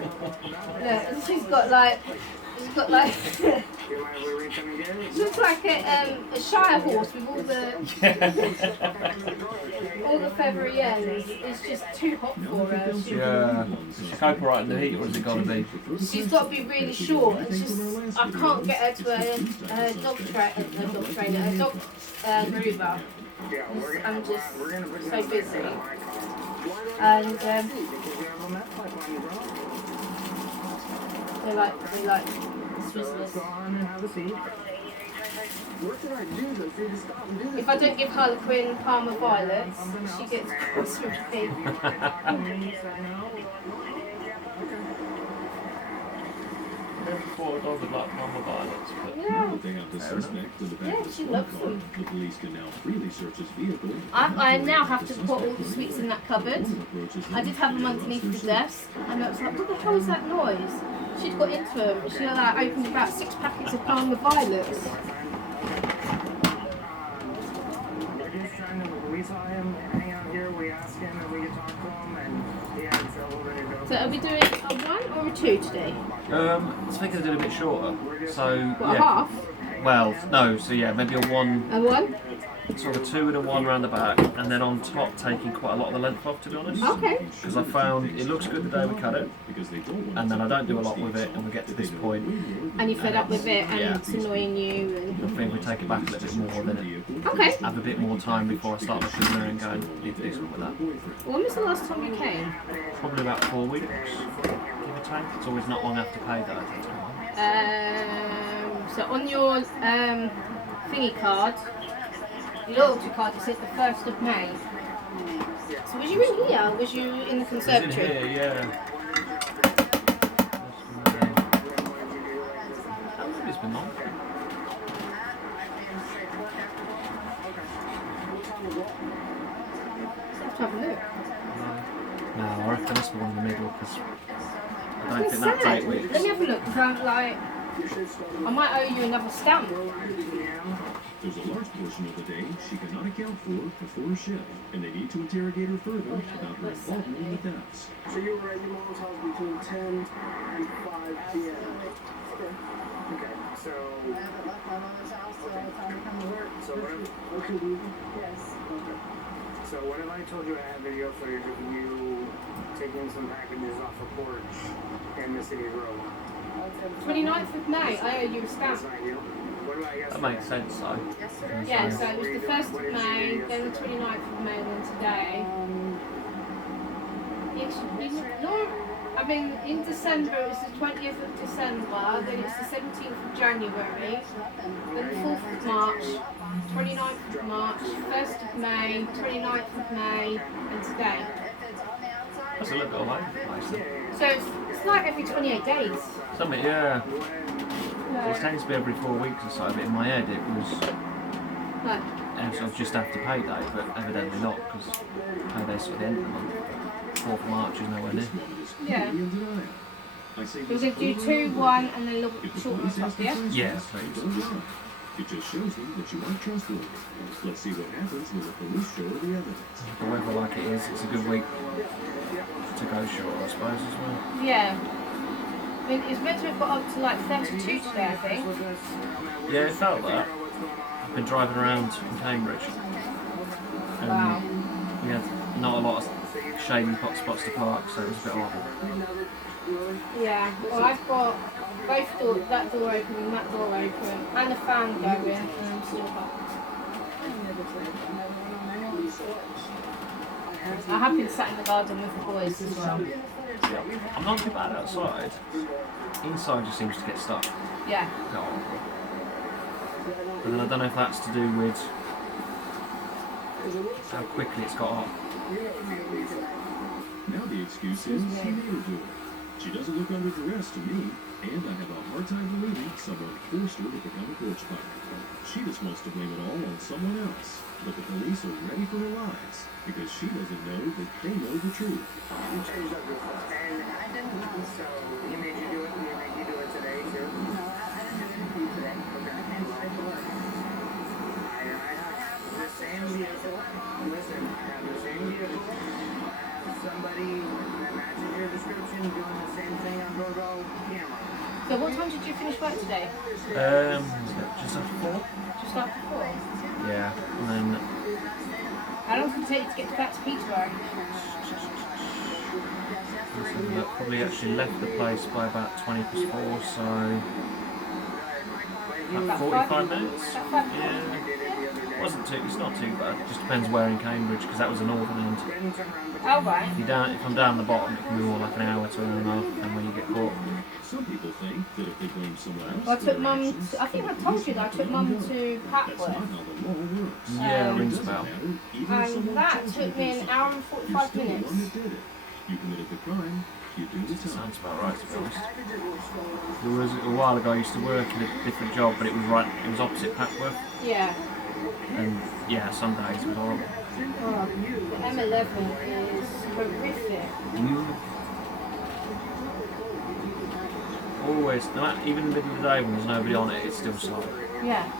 Look, she's got like looks like a Shire horse with all the feathery ends. It's just too hot for her. She's cope right in the heat, or has it got to be? She's got to be really short. It's just I can't get her to a dog trainer, a dog groomer. I'm just so busy. And they like Swizzlers. If I don't give Harlequin Parma violets, she gets cross with me. Before a dog would like Parma violets. Yeah, she loves them. I now have to put all the sweets in that cupboard. I did have them underneath the desk, and I was like, what the hell is that noise? She'd got into them. She opened about 6 packets of Parma violets. We saw him hang out here, we asked him and we could talk to him, and he had trouble ready to go. So are we doing a 1 or a 2 today? I was thinking of doing a bit shorter. So What, a half? Well, no, so yeah, maybe a 1. A 1? Sort of a 2 and a 1 round the back, and then on top taking quite a lot of the length off, to be honest. Okay. Because I found it looks good the day we cut it, and then I don't do a lot with it, and we get to this point. And you're fed up with it, and it's annoying you. And I think we take it back a little bit more, then okay. have a bit more time before I start looking in there and going, need to do something with that. When was the last time you came? Probably about 4 weeks, give or take. It's always not long after payday, I think. So on your thingy card, loyalty card, it says the 1st of May. So was you in here? Was you in the conservatory? I was in here, yeah. It's been long. Let's have a look. No, I reckon that's the one in the middle, because I don't It's think that's sad. 8 weeks. Let me have a look, because I'm like, I might owe you another stamp. There's a large portion of the day she cannot account for before shift, and they need to interrogate her further about her involvement in the thefts. So you were at your mom's house between 10 and 5 p.m. Okay, so... So what if... Okay. Yes. Okay. So what if I told you I had video footage of you taking some packages off a porch in the city of Rome? 29th of May, I owe you a stamp. That's not you. What about yesterday? That makes sense, though. Yeah, so it was the 1st of May, then the 29th of May, then today. I mean, in December it was the 20th of December, then it's the 17th of January, then the 4th of March, 29th of March, 1st of May, 29th of May, and today. That's a little bit away, actually. So it's like every 28 days. Something, yeah. It tends to be every 4 weeks or so, but in my head it was just after payday, but evidently not, because payday's at the end of the month. 4th of March is nowhere near. Yeah. So we're going to do 2, 1, and then a little bit short on top, yeah? Yeah, please. It just shows them that you aren't trustworthy. Let's see what happens when the police show her the evidence. The weather like it is, it's a good week to go short, I suppose, as well. Yeah. I mean, it's meant to have got up to like 32 today, I think. Yeah, it felt that. I've been driving around in Cambridge. And Wow. we had not a lot of shady hot spots to park, so it was a bit horrible. Yeah, well I've got both doors, that door open and that door open, and a fan going, and I'm still hot. I have been sat in the garden with the boys as well. I'm not too bad outside. Inside just seems to get stuck. Yeah. No. And then I don't know if that's to do with how quickly it's got hot. Now the excuse is she made her do it. She doesn't look under duress to me, and I have a hard time believing someone forced her to become a porch piper. She just wants to blame it all on someone else. But the police are ready for her lies, because she doesn't know that they know the truth. You changed up your phone. And I didn't know. So he made you do it, and he made you do it today, too? No, I didn't do it today. Okay. I have the same vehicle. Listen, I have the same vehicle. I have somebody that matches your description doing the same thing So what time did you finish work today? Just after 4? Just after 4? Yeah, and then How long did it take you to get back to Peterborough? probably actually left the place by about 20 past 4, so about 45 minutes. About 5 Yeah. It's not too bad. It just depends where in Cambridge, because that was the northern end. Oh, right. If I'm down the bottom, it can be more like an hour to an hour and a half, and when you get caught. Some people think that if they blame someone else, I took for Mum. their actions, I think I told you that I took Mum to that's Papworth. not how the law works. Yeah, Um, rings a Doesn't bell. matter, even if And someone that tells you took to me do an something, hour and you're 45 still the minutes. one that did it. You committed the crime, you do the time. Sounds about right, to be honest. There was a while ago I used to work in a different job, but it was opposite Papworth, Yeah. and yeah, some days it was horrible. Oh, the M11 is horrific. Always, no matter, even in the middle of the day when there's nobody on it, it's still slow. Yeah.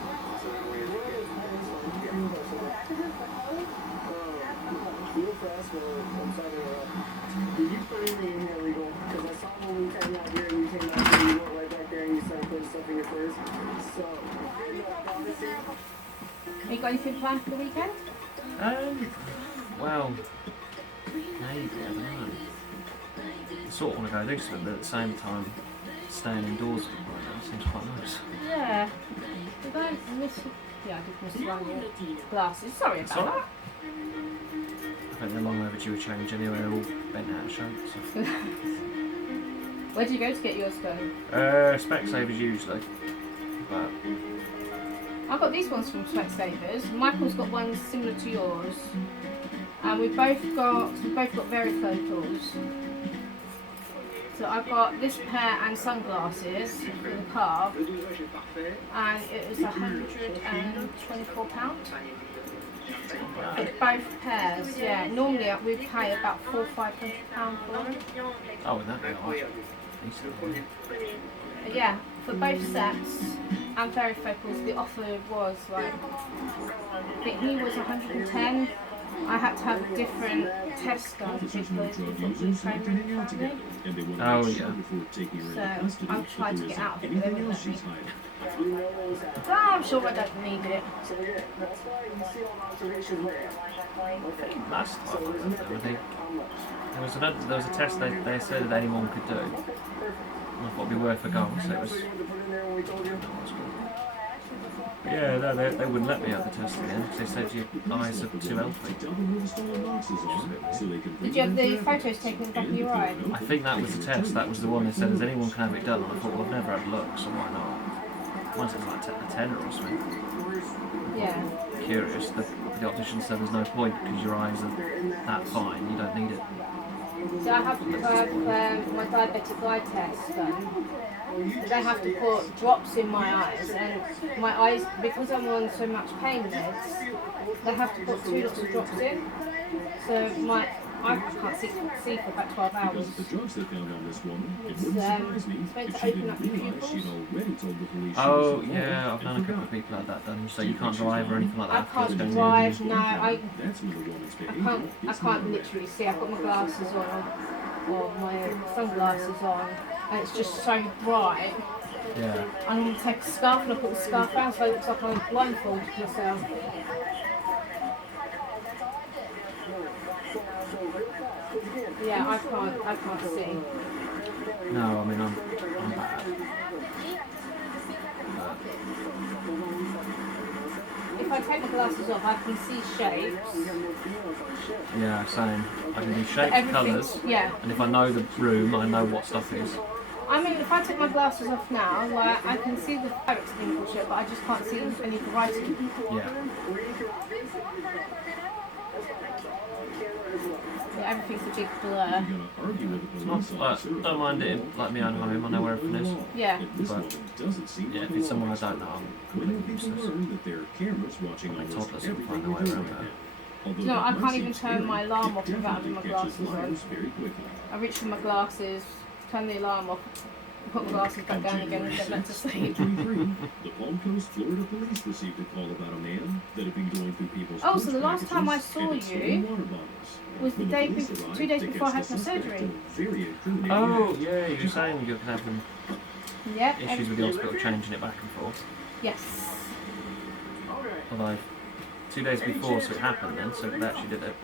Did you put anything in here illegal? Because I saw when we came out here and you came out here, you went right back there and you started putting stuff in your purse. So, Have you got anything planned for the weekend? Well, maybe, I don't know. I sort of want to go do something, but at the same time, staying indoors right now seems quite nice. Yeah. Did I miss? Yeah, I did miss one of your glasses. Sorry about Sorry? that. I think they're long overdue a change anyway, they're all bent out of shape. So. Where do you go to get yours done? Specsavers usually, but I got these ones from Specsavers. Michael's got ones similar to yours, and we've both got varifocals. So I've got this pair and sunglasses for the car, and it was £124. For both pairs, yeah. Normally we pay about £400–500 for them. oh, would that be alright? Decent. But yeah, for both sets and varifocals, the offer was like, I think he was 110. I had to have a different test done because Officers know of drug the users like to hang out family. together, and they want to Oh, make sure yeah. before taking her So, into custody I've tried that to there get out of it, isn't but they anything wouldn't else let she's me. hiding. Oh, I'm sure I don't need it. so yeah, that's why you see all the observations there. Okay. Last time I So there's went there, I nothing think how much? there was a test they said that anyone could do, and Okay, perfect. I thought it'd be worth a go, so it was. So you wanted to put in there when we told you? Yeah, no, they wouldn't let me have the test again because they said your eyes are too healthy. Tell them where the stolen boxes are, so they can bring Did you have them the back. photos taken in the back of And if your they eye? don't know I think that was the test. That was the one they said, "Does anyone can have it done?" And I thought, well, I've never had a look, so why not? Once it's like a tenner or something. Yeah. Curious. The optician said there's no point because your eyes are that fine. You don't need it. So I have my diabetic eye test done. They have to put drops in my eyes, and my eyes, because I'm on so much pain meds, they have to put 2 lots of drops in. So I can't see for about 12 hours. Because of the drugs they found on this woman, it It's, wouldn't surprise me it's meant if to she open didn't up your realize pupils. she'd already told the police she Oh was yeah, I've known a couple forgot. of people like that done. So you can't drive or anything like I that. can't Just go drive, in. no, That's when the woman's behavior I gets can't more literally see. I've got my glasses on, or my sunglasses on, and it's just so bright. Yeah. I'm going to take a scarf and I put the scarf down so it looks like I'm blindfolded myself. Yeah, I can't see. No, I mean I'm bad. If I take my glasses off, I can see shapes. Yeah, same. I can do shapes, Everything's- colours, yeah. and if I know the room, I know what stuff is. I mean, if I take my glasses off now, like, I can see the fire extinguisher, but I just can't see any of the writing. Yeah. Yeah, everything's a big blur. You're gonna argue with the police officer. Don't mind it like me own home. I know where everything is. Yeah. And this But, woman doesn't seem Yeah, like if a it's someone I law don't know, I'm When will people useless. learn that there are cameras watching Like almost toddlers will everything find we their do way right around now? that. Although No, that I might can't seem even turn scary, my alarm it off without having definitely my catches glasses on. liars very quickly. I reach for my glasses, turn the alarm off, put my glasses back down again and get back to sleep. 2023, the Palm Coast, Florida police received a call about a man that had been going through people's Oh, so the porch last time I packages saw and had stolen you water bottles. was the When day police before, arrived, 2 days they before I catch had the my suspect surgery. in a very incriminating Oh act. yeah, you were saying you can have them Yeah. issues with the hospital changing it back and forth. Yes. Although 2 days before, so it happened then, so they actually did it.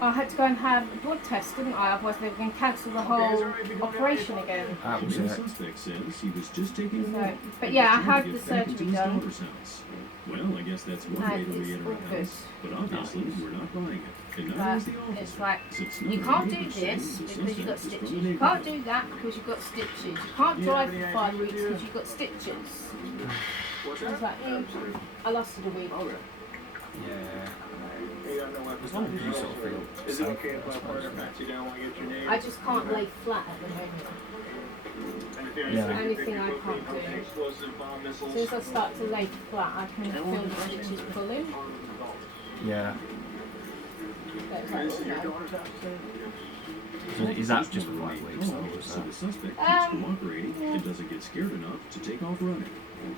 I had to go and have a blood test, didn't I? Otherwise they were going to cancel the whole operation again. That was The it. suspect says he was just taking a walk. So, but yeah, I and was had trying the to get back into surgery his done. daughter's house. Well, I guess that's one way And to it's re-enter all a good. house, but obviously we're not buying it. And But neither is the it's officer. like, Since you none of can't the do neighbors say this the because you've got suspect is from stitches. the You can't neighborhood. do that because you've got stitches. You can't drive for 5 weeks because you've got stitches. I was like, I lasted a week. Yeah. As long as you sort of feel Is it safe, okay if I I suppose. pat you down while I get your name? I just can't lay flat at the moment. Yeah. Anything I can't do. Since I start to lay flat, I can feel the stitches pulling. Yeah. But it's like, oh, no. So is that just for 5 weeks though? or So so? the suspect keeps cooperating and doesn't get scared enough to take off running.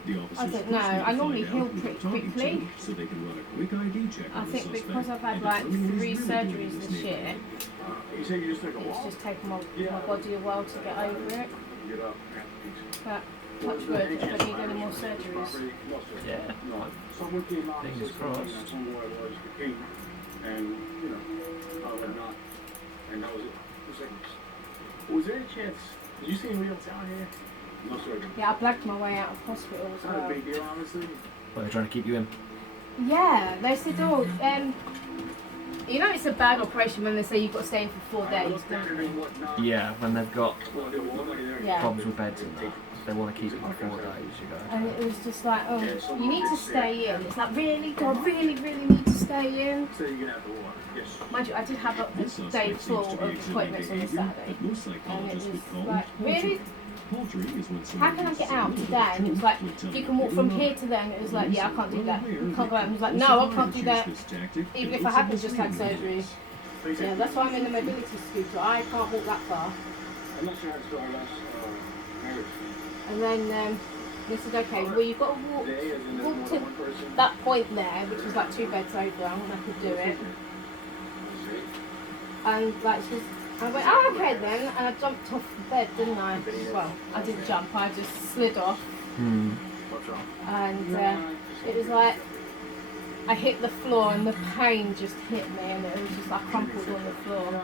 The officers I don't know. first need to I normally find heal out who they're pretty talking quickly. to, so they can run a quick ID check I on the think suspect because I've had and like determine what 3 he's really doing surgeries in this this year, neighborhood. You said you just took a it's walk? just taken my body a while to get over it. Get up. But touch wood, I don't need any more surgeries. Yeah. Someone came out and Fingers said something, crossed. I told them what it was, the pain, and, you know, I would not, and that was it. It was like, was there any chance, did you see anybody else out here? No, sir. Yeah, I blacked my way out of hospital as It's not a well. big deal, honestly. Well, they're trying to keep you in. Yeah, they said, oh, you know it's a bad operation when they say you've got to stay in for 4 I days, looked at don't it they? and whatnot. Yeah, when they've got Well, there was nobody there. Yeah. problems with beds and that, they want to keep it for 4 days, you go. And it was just like, oh, you need to stay in. It's like, really? Do I really, really need to stay in? So you're gonna have to walk. Yes. Mind you, I did have a This day suspect full seems to of be appointments on exhibiting the behavior Saturday. that most And it psychologists was would call like, really? paltry. Paltry is when How someone can I uses get a out little to bit of there? And it was truth like, when telling you can walk a from lie. here to there. And it was like, yeah, I can't do that. You can't go out. And it was like, Most no, I of can't do use that. this tactic Even and if I looks haven't at just the had surgery. Yeah, that's why I'm in the mobility scooter. I can't walk that far. I'm not sure how to spell last marriage. And then they said, okay, well, you've got to walk Today, as in there's walk more to than one person. that point there, which was like 2 beds over, and I could do it. And like she was, I went, oh okay then, and I jumped off the bed, didn't I? Well, I didn't jump, I just slid off, What's wrong? and it was like I hit the floor, and the pain just hit me, and it was just like crumpled on the floor.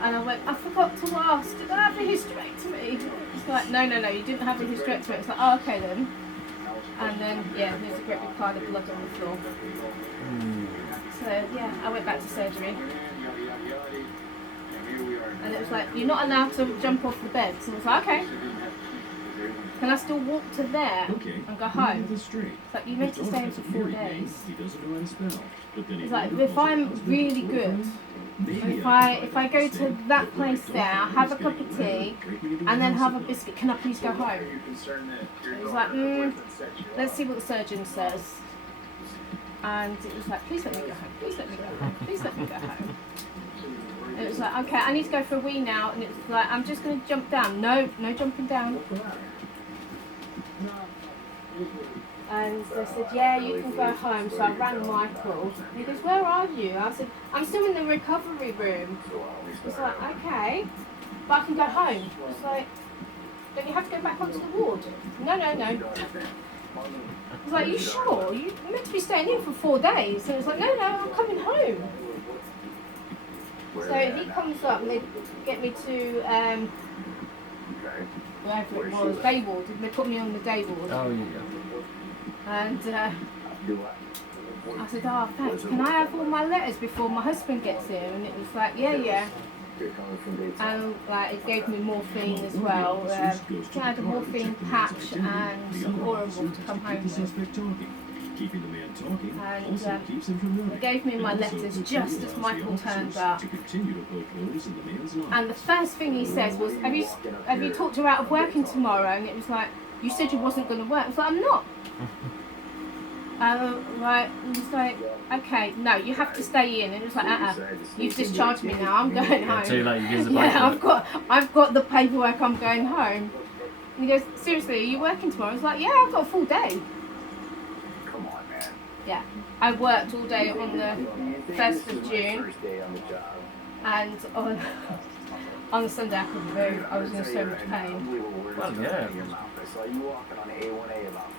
And I went, I forgot to ask, did I have a hysterectomy? It's like, no, you didn't have a hysterectomy. It's like, oh, okay then. And then, yeah, there's a great big pile of blood on the floor. So, yeah, I went back to surgery. And it was like, you're not allowed to jump off the bed. So I was like, okay. Can I still walk to there Okay, and go we have home? this straight. It's like, you meant to His stay in dog for has a 4 married name days. he doesn't know how to spell. But then he It's like, never if calls I'm her husband really or good, boyfriend. Maybe if can I find go out to instead that that place the there, boyfriend have a is cup getting of letter tea, breaking into and then house have a at night. biscuit, can I please go Are home? you concerned that your It was daughter like, or boyfriend set you Let's up? see what the surgeon says. And it was like, please let me go home, please let me go home, please let me go home. And it was like, okay, I need to go for a wee now. And it was like, I'm just going to jump down. No jumping down. And they said, yeah, you can go home. So I rang Michael. He goes, where are you? I said, I'm still in the recovery room. He's like, okay, but I can go home. It's like, don't you have to go back onto the ward? No. He's like, you sure? You're meant to be staying in for 4 days. And it was like, no, I'm coming home. So he comes up and they get me to wherever it was, day ward. They put me on the day ward. Oh, yeah. And I said, oh, thanks. Can I have all my letters before my husband gets here? And it was like, yeah. And like it gave me morphine as well. I had a morphine patch and some Oral to come home with. Keeping the man talking And, also keeps him from running. They gave me my And also letters hopefully just as allows the Michael officers turned up. to continue to poke holes in the man's life. And the first thing he says was, have you talked her out of working tomorrow? And it was like, you said you wasn't going to work. I was like, I'm not. Right, and it's like, okay, no, you have to stay in. And it was like, you've discharged me now. I'm going home. Too late, you give the Yeah, paperwork. I've got the paperwork. I'm going home. And he goes, seriously, are you working tomorrow? I was like, yeah, I've got a full day. Come on, man. Yeah, I worked all day on the 1st of June, and On the Sunday I couldn't move. I was in so much pain. Well, yeah.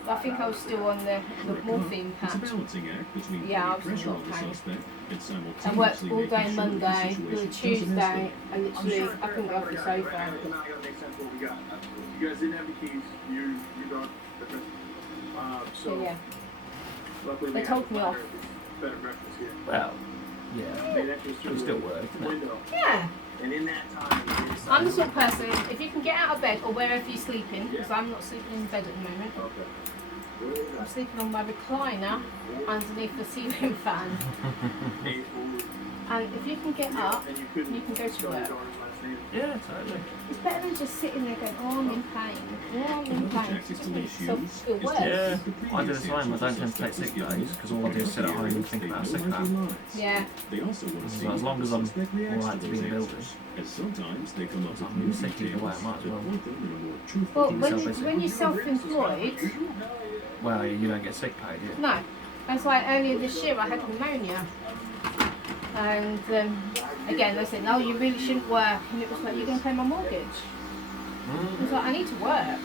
I think I was still on the morphine It's a patch. balancing act between Yeah, I putting was in pressure a on lot the of pain. suspect and I simultaneously worked all making day sure Monday, the then situation doesn't Tuesday, escalate. and literally I couldn't go off the sofa. Now I gotta make sense of what we got. You guys didn't have the keys. You don't. So yeah, Luckily they told me off. Better breakfast here. Well, yeah. They let you through It still the worked, didn't it? window. Yeah. And in that time, I'm the sort of person, if you can get out of bed or wherever you're sleeping, because I'm not sleeping in bed at the moment, Okay. I'm sleeping on my recliner underneath the ceiling fan. And if you can get up, you can go to work. Yeah, totally. It's better than just sitting there going, oh, I'm in pain. Oh, I'm in Another pain. It tactic just police makes yourself use feel is to worse. Yeah, the I do the previous same. I don't tend to take sick days because all I do is sit at home and think about sick pay. Yeah. They also want to see So as long as I'm suspect reacts alright to to be those in the building. answers, as sometimes they come up with I'm new sick either way, I details might as that well. point them in a more truthful Well, Keep when you're self-employed, Well, you don't get sick pay, do you? no. It's like earlier this year I had pneumonia. And again, they said, no, you really shouldn't work. And it was like, you're going to pay my mortgage. It was like, I need to work.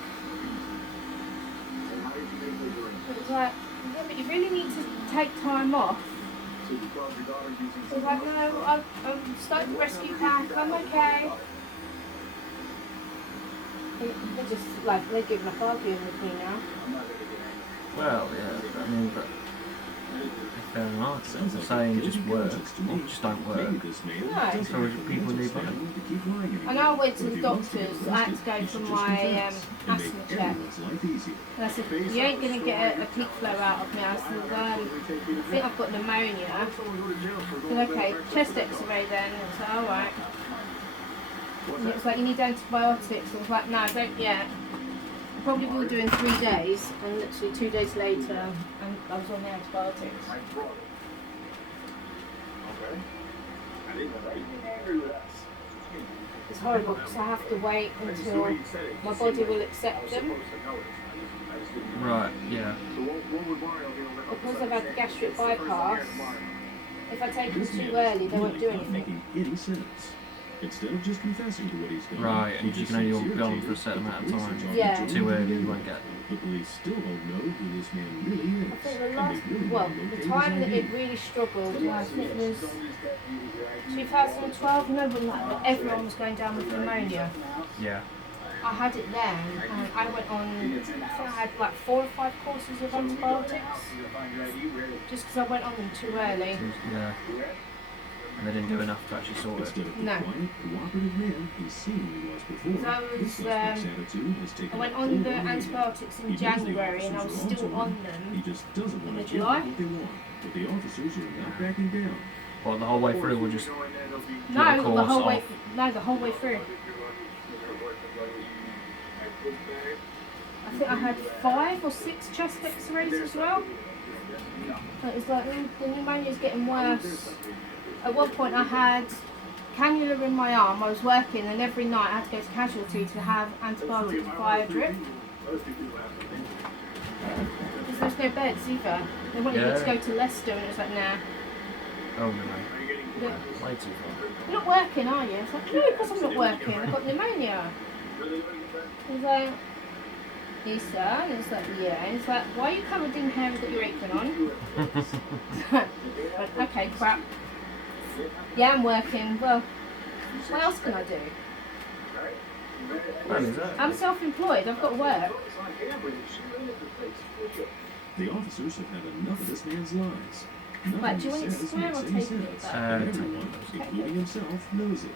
It was like, yeah, but you really need to take time off. I was like, no, I'm starting the rescue pack, I'm okay. They're just like, they're giving up arguing with me now. Well, yeah, I mean, but if they're an artist, Sounds they're like saying guilty just work conscience to or me. just don't work. Maybe this man No. doesn't So have the people mental need money. stamina to keep lying I know I anymore. went to But the if he wants to get doctors, I had to arrested, go he for should just my confess and asthma make check. everyone's life easier. And I said, you ain't going to get a peak flow out of me. I said, I think I've got pneumonia. I said, okay, chest x-ray then. And it's like, alright. And it was like, you need antibiotics. I was like, no, I don't yet. I probably will do in 3 days. And literally 2 days later, I was on the antibiotics. It's horrible because I have to wait until my body will accept them. Right, yeah. Because I've had gastric bypass, if I take them This too man early, is they won't do really not anything. making any sense. Instead of just confessing to what he's done, Right, he and you just can only seems go on for a irritated certain that amount of the police time. are talking Yeah. to Too him. early, you won't get. The police still don't know who this man really is. I think the and last, they really well, want to the locate time that his it ID. really struggled, I think it was 2012, no, but like, everyone was going down with pneumonia. Yeah. I had it then, and I went on, I think I had like 4 or 5 courses of antibiotics, just because I went on them too early. Yeah. And they didn't do enough to actually sort it. Instead of the No. quiet, cooperative man he seemingly was before, So I this was, suspect's attitude has I taken went a on full the 180. antibiotics He in knows the January, and I was officers are still onto on him. He them. just doesn't want In to the give July? them what they want. But the officers are not backing down. Well, the whole way through, we'll just. No, the course whole way, off. no, the whole way through. I think I had 5 or 6 chest x-rays as well. And it was like, the pneumonia's getting worse. At one point I had cannula in my arm, I was working, and every night I had to go to casualty to have antibiotics via drip. Because there's no beds either. They wanted me to Yeah. go to Leicester, and it was like, nah. Oh no. You're Way too far. not working, are you? It's like, no, because I'm not working, I've got pneumonia. He's like, yes sir, and it's like, yeah, and it's like, why are you covered in hair and got your apron on? Like, okay, crap. Yeah, I'm working. Well, what else can I do? Well, is that? I'm self-employed, I've got to work. The officers have had enough of this man's lies. Nothing Right, do you he want it says square makes or any tape sense. it? And everyone, including himself, knows it.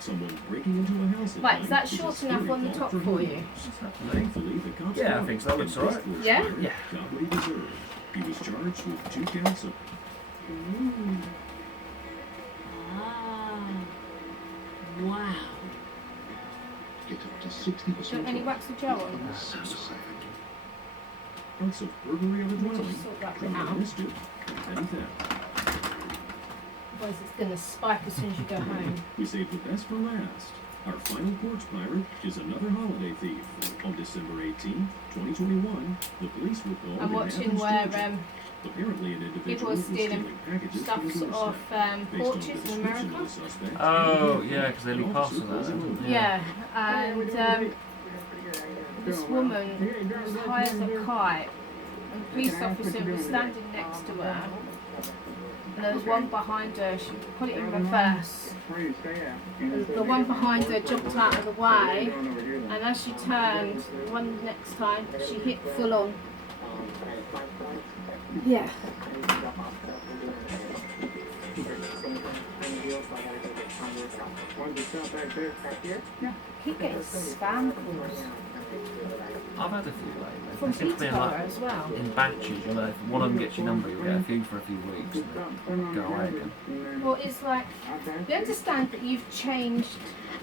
Someone breaking into a house at Right, night is that is a short scary enough on the thought top for you? homeowners. Thankfully, the cops Yeah, I caught think him, so. Looks and this alright. force Yeah? fire Yeah. got what he deserved. He was charged with 2 counts of Ah. Wow. Get up to 60% Do you want any off. wax or gel on that? counts of burglary of a Let me dwelling, just sort that criminal out. mischief, and petty theft. Otherwise it's going to spike as soon as you go home. We saved the best for last. Our final porch pirate is another holiday thief. On December 18th, 2021, the police were called I'm in watching Athens, where Georgia. Apparently, an People individual are was stealing stealing packages stuff through the off doorstep. Based on the porches in description of America. the suspect, Oh, yeah, because they leave parcels officer of calls that. him don't over. they? Yeah, and this woman was high as a kite, and the police officer was standing next to her, and there was one behind her. She put it in reverse. The one behind her jumped out of the way, and as she turned, the one next time, she hit full on. Yeah. Keep getting spam calls I've had a few lately. from They seem to be in, Peterborough like, as well. in batches, you know. If one of them gets your number, you'll get a few for a few weeks and then go away again. Well, it's like, we understand that you've changed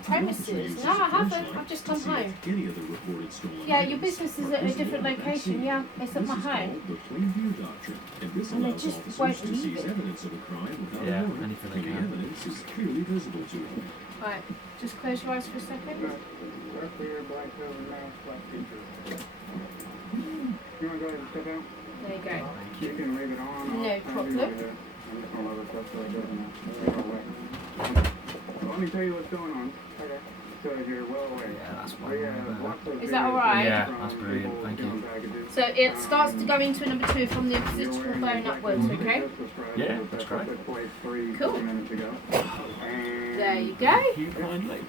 premises. No, I haven't. I've just come home. Any other reported stolen Yeah, your items, business is at a different location. Yeah, it's at my This is home. called the plain view doctrine, and this And they allows just officers won't to leave seize it. evidence of a crime without Yeah, a warrant anything when they the can. evidence is clearly visible to them. Right, just close your eyes for a second. You want to go ahead and step out? There you go. You can leave it on. No problem. I'm just going to let it stuff so it doesn't go away. So let me tell you what's going on. Okay. So you're well aware. Yeah, that's Oh, fine. yeah, lots of Is that videos alright? Yeah, that's brilliant, people thank you. stealing packages. So it starts to go into number 2 from the You're opposite wearing phone exactly upwards, what okay? you just described. Yeah, That's that's great. what took place 3 Cool. minutes ago. And There you go. Thank you kindly.